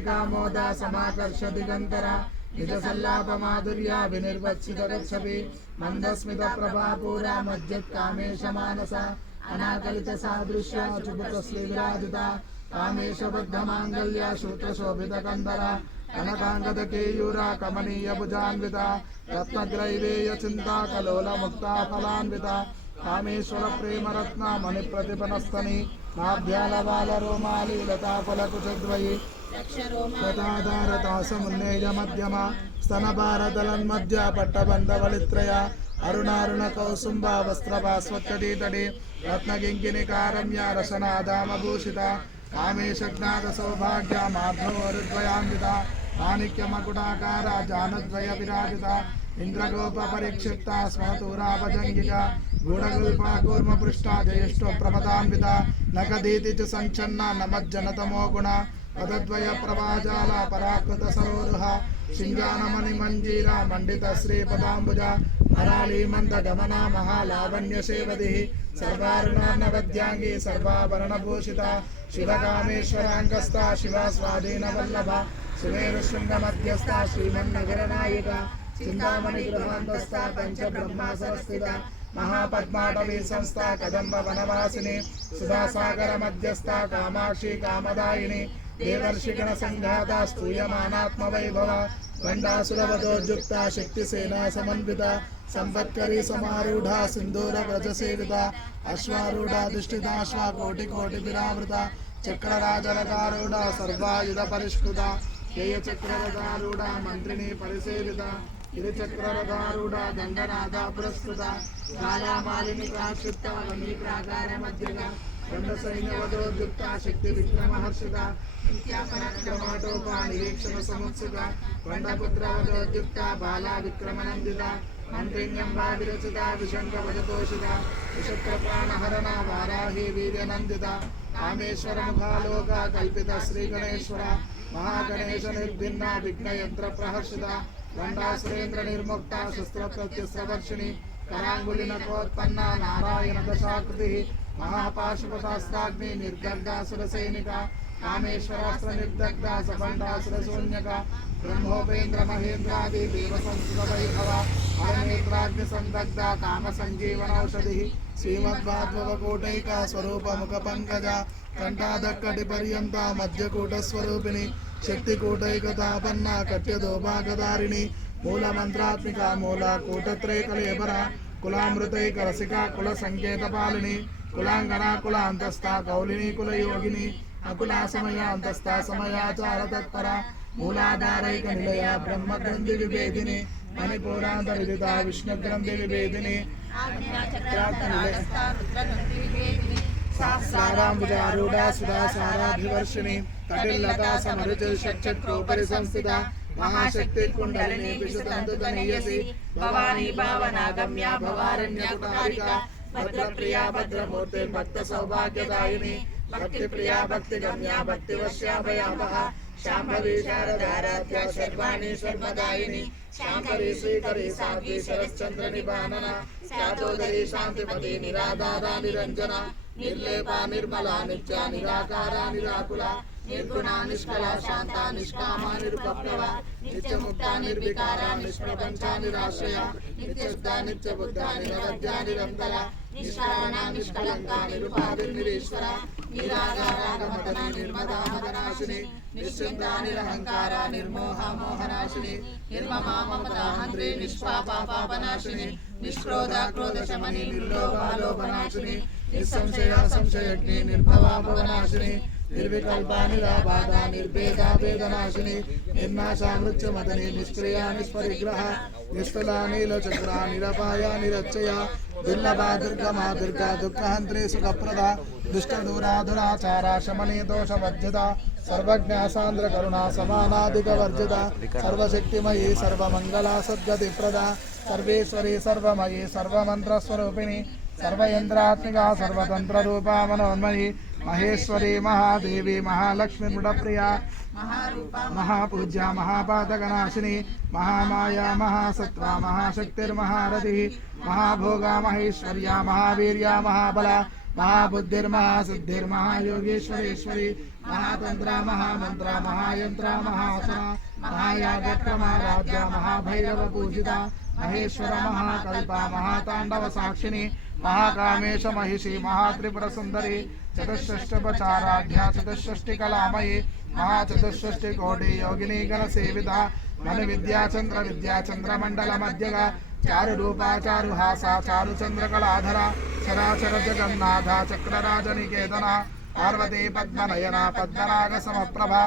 कामोदा समाकर्ष दिगंतरा निज सल्लाप माधुर्या विनिर्वत्सित गच्छति मंदस्मित प्रभापूरा मज्जत् कामेश मानसा अनाकलित सादृश्या चुबुकस्ली विराजिता कामेश बद्ध मांगल्य सूत्र शोभित कंदरा कनकांगद केयूरा कमनीय भुजान्विता रत्नग्रैवेय चिंता कलोल मुक्ता फलान्विता कामेश्वर प्रेम रत्न मणि प्रतिपनस्तनी नाभ्याल बाल रोमाली लता फलकुचद्वयी तथाधारतासमुन्नेय मध्यमा स्तनभारदलन्मध्य पट्टबन्धवलित्रया अरुणारुण कौसुम्बा वस्त्रभास्वत्कटीतटी रत्नकिङ्किणिकारम्या रसनादामभूषिता कामेशज्ञात सौभाग्य माधवरुद्वयान्विता माणिक्यमकुटाकारा जानद्वय विराजिता इंद्रगोप परिक्षिप्ता स्मतूराभजंगिका गूढ़गुल्पा कूर्मपृष्ठा जयेष्ठ प्रमदान्विता नकदीति च संचन्ना नमज्जनतमो गुणा पदद्वय प्रभाजाला पराकृत सरोरुहा शिंगानमणिमंजीरा मंडित श्रीपदाम्बुजा हराली मंद गमना महालावण्य सेवदिः सर्वारुणान्नवद्यांगी सर्वाभरणभूषिता शिवकामेश्वरांगस्था शिवा स्वाधीन वल्लभा सुमेरुशृंगमध्यस्था श्रीमन्नगरनायिका चिंतामणि गृहांतस्था पंच ब्रह्मासनस्थिता महापद्माटवी संस्था कदंब वनवासिनी सुधासागर मध्यस्था कामाक्षी कामदायिनी देवर्षिगण संघाता स्तूयमानात्म वैभव गंडासुरवधोजुक्ता शक्तिसेना समन्विता संपत्करी समारूढ़ा सिंदूर व्रज सेविता अश्वारूढ़ा दुष्टिताश्वा कोटि कोटि विरावृता चक्रराजरकारूढ़ा सर्वायुध परिष्कृता केय चक्ररथारूढ़ा मंत्रिणी परिसेविता गिरिचक्ररथारूढ़ा दंडनाथा पुरस्कृता कालामालिनी प्राक्षिप्ता वल्लीप्राकार मध्यगा गंडसैन्यवधोद्युक्ता शक्ति विक्रमहर्षिता नित्यापराक्रमाटोपा निरीक्षण समुत्सुका गंडपुत्रवधोद्युक्ता बाला विक्रमनंदिता मंत्रिण्यंबा विरचिता विशंकवधतोषिता विशुक्रप्राणहरणा वाराही वीर्यनंदिता कामेश्वर मुखालोका कल्पिता श्री गणेश्वरा महागणेश निर्भिन्ना विघ्नयंत्र प्रहर्षिता गंडासुरेन्द्र निर्मुक्ता शस्त्र प्रत्यस्त्रवर्षिणी करांगुलिनकोत्पन्ना नारायण दशाकृतिः महापाशुपतास्ताग्नि निर्दग्धासुरसैनिका कामेश्वरास्त्र निर्दग्धा सबंडासुर शून्यका ब्रह्मोपेन्द्र महेन्द्रादि देव संस्कृत वैभवा अरनेत्राग्नि संदग्धा काम संजीवनौषधिः श्रीमद्भागवतकोटैका स्वरूप मुख पंकजा कंठादक्कटि पर्यंता मध्यकूट स्वरूपिणी शक्तिकूटैकतापन्ना कट्यदोभागधारिणी मूल मंत्रात्मिका मूला कूटत्रय कलेबरा कुलामृतैक रसिका कुल संकेत पालिनी कुलांगना कुलांतस्था कौलिनी कुल योगिनी अकुला समयांतस्था समयाचार तत्परा मूलाधारैक निलया ब्रह्म ग्रंथि विभेदिनी मणिपुरांत विदिता विष्णु ग्रंथि विभेदिनी सारांबुजारूढ़ा सुधा साराभिवर्षिणी कटिलता समरुचिर षट्चक्रोपरि संस्थिता महाशक्ति कुंडलिनी विशुतंतुतनीयसी भवानी भावनागम्या भवारण्यकुटारिका भद्रप्रिया भद्रमूर्ति भक्त सौभाग्यदायिनी भक्तिप्रिया भक्तिगम्या भक्तिवश्या भयावहा शांभवी शारदाराध्या शर्वाणी शर्मदायिनी शांकरी श्रीकरी साध्वी शरश्चंद्र निबानना स्यातोदरी शांतिपति निराधारा निरंजना निर्लेपा निर्मला नित्या निराकारा निराकुला निर्गुणा निष्कला शांता निष्कामा निरुपप्लवा नित्यमुक्ता निर्विकारा निष्प्रपंचा निराश्रया नित्यशुद्धा नित्यबुद्धा निरवध्या निरंतरा निष्कारणा निष्कलंका निरुपाधिर्निरीश्वरा निराकारा गमदना निर्मदा मदनाशिनी निश्चिंता निरहंकारा निर्मोहा मोहनाशिनी निर्ममा ममता हंत्री निष्पापा पापनाशिनी निष्क्रोधा क्रोधशमनी निर्लोभा लोभनाशिनी निस्संशया संशयज्ञी निर्भवा भवनाशिनी निर्विकल्पा निराबाधा निर्भेदा वेदनाशिनी निर्नाशा मृत्युमदनी निष्क्रिया निष्परिग्रहा निष्फला नीलचक्रा निरपाया निरच्चया दुर्लभा दुर्गमा दुर्गा दुःखहन्त्री सुखप्रदा दुष्टदूरा दुराचारा शमनी दोषवर्जिता सर्वज्ञा सान्द्र करुणा समानाधिकवर्जिता सर्वशक्तिमयी सर्वमंगला सद्गतिप्रदा सर्वेश्वरी सर्वमयी सर्वमन्त्रस्वरूपिणी सर्वयंत्रात्मिका सर्वतंत्ररूपा मनोन्मयी महेश्वरी महादेवी महालक्ष्मी मृडप्रिया महापूज्या महापातकनाशिनी महामाया महासत्वा महाशक्तिर्महारथिः महाभोगा महेश्वर्या महावीर्या महाबला महाबुद्धिर्महासिद्धिर्महायोगेश्वरेश्वरी महातंत्र महामंत्र महायंत्र महासुर महायागक्रमाराध्य महाभैरव पूजिता महेश्वर महाकल्पा महातांडव साक्षिणी महाकामेश महिषी महात्रिपुर सुंदरी चतुष्षष्टोपचाराढ्या चतुष्षष्टिकलामयी महाचतुष्षष्टि कोटि योगिनी गण सेविता मनु विद्याचंद्र मंडल मध्यगा चारु रूपा चारु हासा चारु चंद्रकलाधरा चराचर जगन्नाथ चक्रराज निकेतना पार्वती पद्मनयना पद्मनाग समप्रभा